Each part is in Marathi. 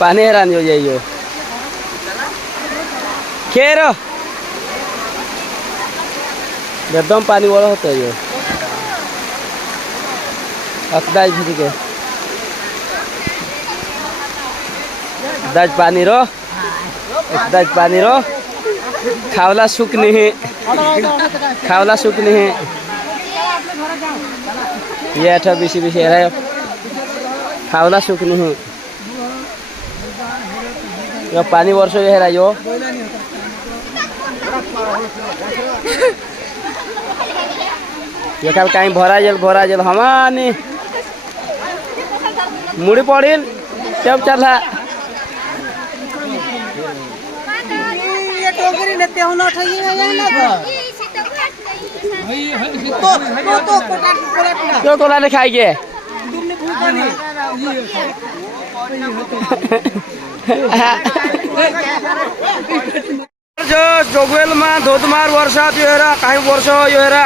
पानी हैरान हो जाइयो खेर एकदम पानी वाला होता है ये अकदाज भी के दाज पानी रो दाज पानी रो खावला सुख नहीं खावला सुख नहीं ये अठा बीसी बीसी है खावला सुख नहीं यो पानी वर्ष ये है यो ये खाल कहीं भरा जल हमानी मुड़ी पड़िल तब चला क्यों कोला ने खाई गए जो जोगवेल में धोधमार वर्षा योरा कहीं वर्ष योरा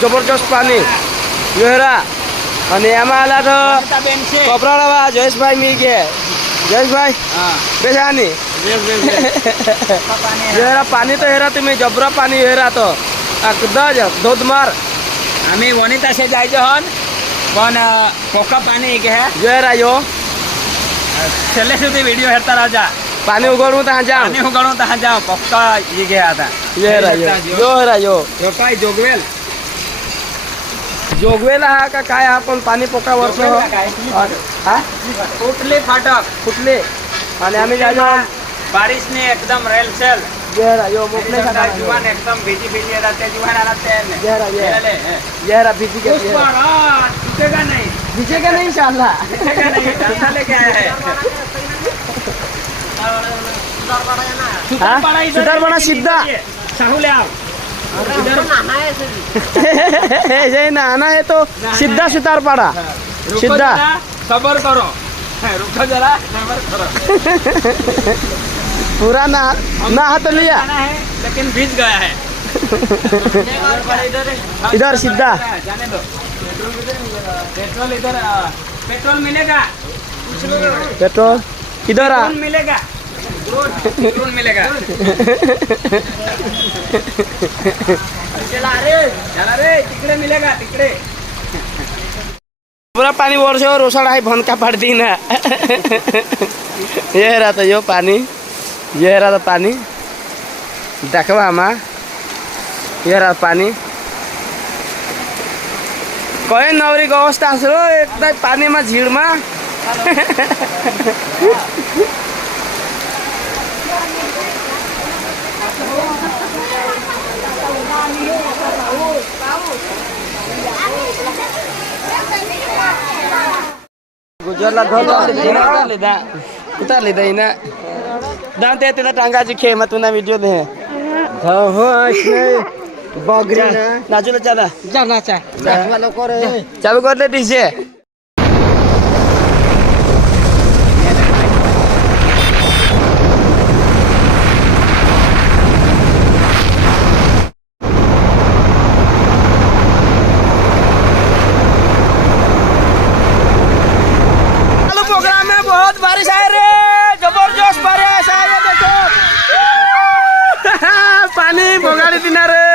जबरदस्त पानी योरा અને એમાં આલા તો કપરાળા જયેશ ભાઈ મિલ ગયા જયેશ ભાઈ બેસાની येरा पानी तो हेरा तुम्हें जबरा पानी हेरा तो अकदाज धोधमार आम्ही वनिता से जायचं हन पण पोका पाणी एक है येरा यो छेल्ले सुधी व्हिडिओ हेरता राजा पानी उगळू तहा जा पाणी उगळू तहा जा पोका ये गे आता येरा यो हेरा यो काय जोगवेल जोगवेल हा का काय आपण पाणी पोका वर्ष हा फुटले फाटक फुटले आणि आम्ही जायचो बारिश ने एकदम रेल सेल येरा यो मोकले का जुवान एकदम भेजी रहते जुवान आते हैं येरा भीजी के भीगेगा नहीं इंशाल्लाह भीगेगा नहीं डंडा लेके आया है सुधार बना सीधा साहू ले आओ ऐसे नहाना है तो सीधा सुतार पड़ा सीधा सबर करो रुको जरा सबर करो पूरा ना हाथ लिया लेकिन भीज गया है इधर सीधा जाने दो पेट्रोल इधर पेट्रोल मिलेगा पेट्रोल इधर आ मिलेगा पेट्रोल मिलेगा चला रे तिकडे मिलेगा तिकडे पूरा पानी वर्ष रोसड़ा है भन का पड़ दी ना ये रहा तो यो पानी ये रहा तो पानी देखो हमा ये रहा पानी कोई नवरी का अवस्था आसलो एकदम पानी में झीड़ में गुजरला उतार लेदा इना दांते तेला टांगा जी खे मत ना वीडियो दे हो इसने बगरी ना नाचुला चला जाना चा वाला करे चालू कर ले डीजे बारिश आए रे जबरदस्त बारिश आए देखो पानी भोगाड़ी दिना रे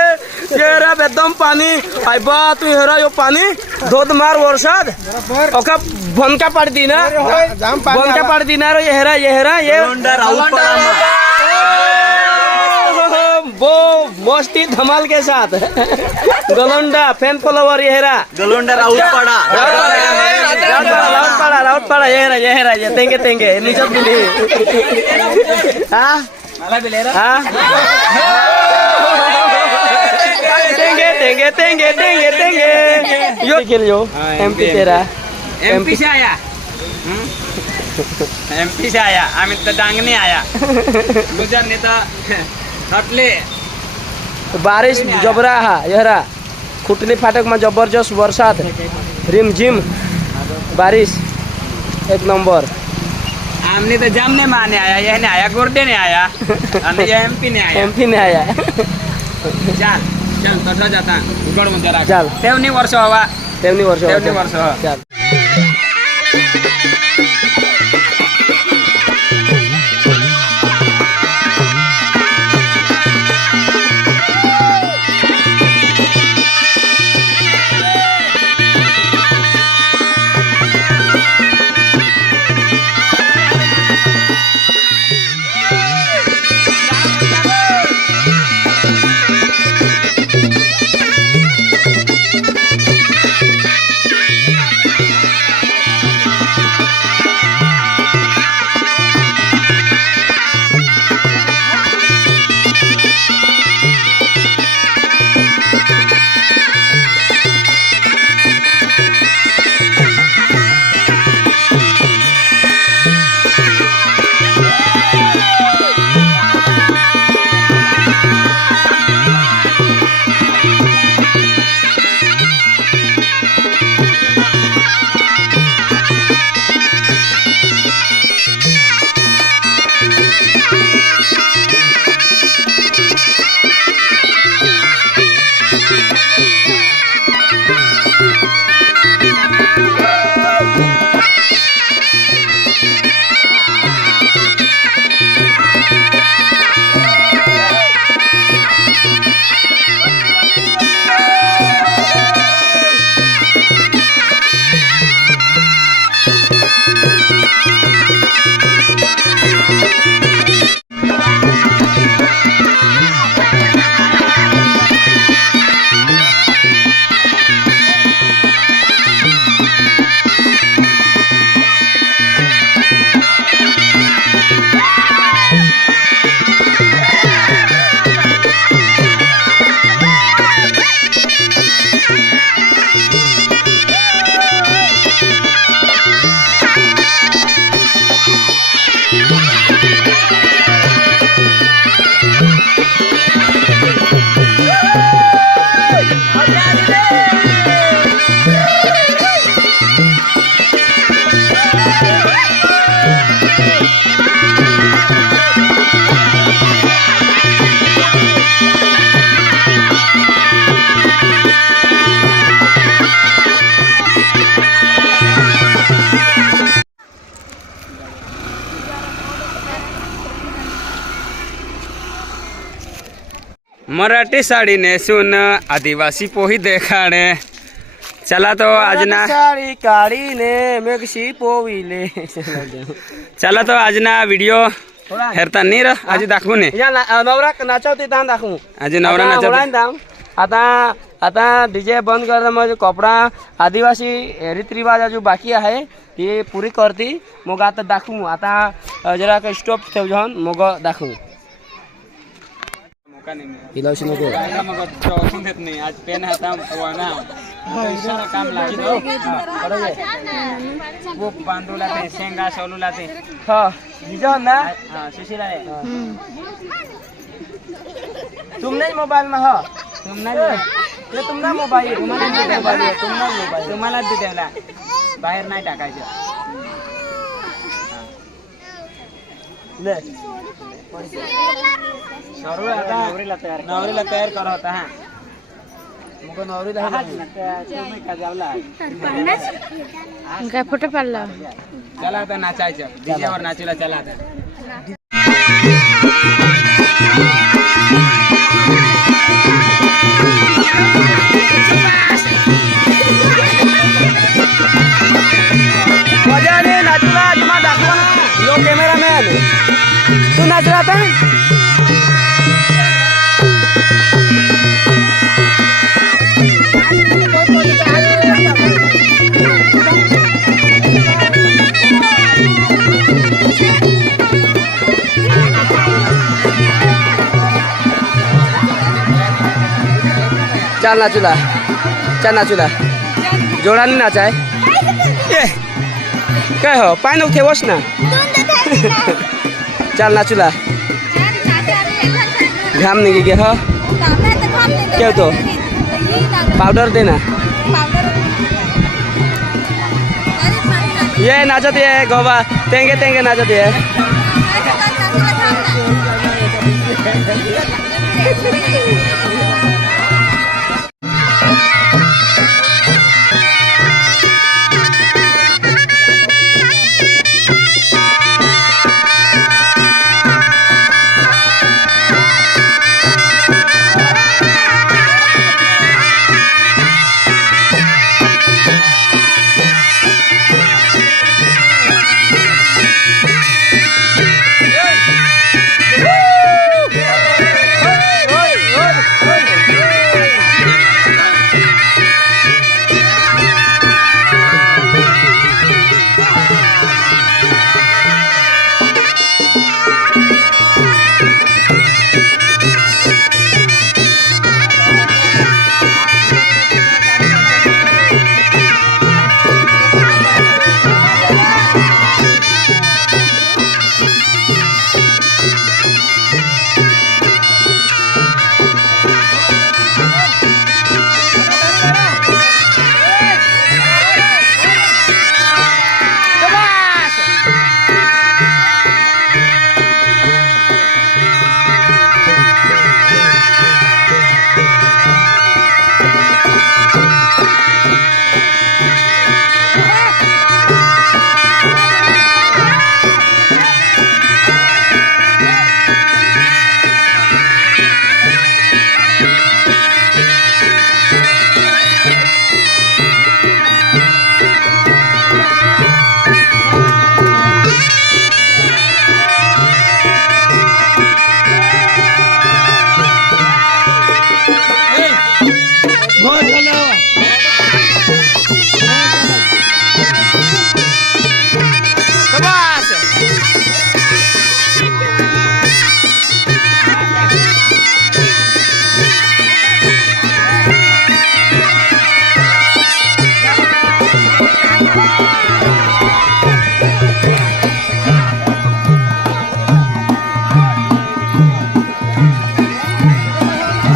ये रा एकदम पानी आइबा तू हेरा यो पानी धोधमार वर्षद ओका भनका पड़ दी ना भनका पड़ दी ना रे ये हेरा ये वो मस्ती धमाल के साथ गलोंडा फैन फॉलोवर ये हेरा गलोंडा राउत पड़ा राउत पड़ा ये तेंगे नीचे बिली हाँ माला बिलेरा हाँ तेंगे यो खेल यो एमपी तेरा एमपी से आया एमपी से आया आम्ही तर डांगने आया गुजर नेता हटले बारिश जबरा हा यहरा खुटली फाटक में जबरदस्त बरसात रिमझिम बारिश एक नंबर आमने तो जामने माने आया यह ने आया गोरडे ने आया અને ये एमपी ने आया ચાલ તઠા જતા ઉગડ માં જરા ચાલ તેવની વર્ષ હવા તેવની વર્ષ ચાલ मराठी साडी नेसून आदिवासी पोही देखाडे. चला तो आजना साडी काढीने मेघशी पोविले. चला तो आजना व्हिडिओ हेरता नीर आज दाखवू ने. या नवरा नाचवते ताण दाखवू. आज नवरा नाचवते. आता आता डीजे बंद करता म्हणजे कपडा आदिवासी रीतरिवाज जो बाकी आहे ते पुरी करती. मग आता दाखवू. आता जरा काही स्टॉप ठेव जाऊन मग दाखवू. हिलावशी नको. मग चौकून देत नाही. आज पेन हाता ना पैशाला काम लागतो. खूप बांधूला ते शेंगा सोलूला ते. हा डीजे ना सुशीला आहे. तुमने मोबाईल में हा ये तुम्हाला मोबाईल तुम्हालाच देला बाहेर नाही टाकायचं. ले नवरीला तयार करा होता. हा मग नवरी काय फोटो पाडला. चला आता नाचायचं. डीजेवर नाचूला. चला आता मजाने नाचूला. तुम्हाला दाखवा ना. यो कॅमेरामॅन तू नाचला आता. चल नाचूला. चल नाचूला. जोडाने नाचाय. काय हो पाय नको ठेवस ना. चल नाचूला. घाम निघी गे. हो ठेवतो. पावडर दे ना. ये नाचत ये गोबा. तेंगे तेंगे नाचत ये.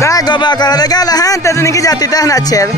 Gago ba? Kalau legal lah, hantar tu ni kita jatuh dah nak cel.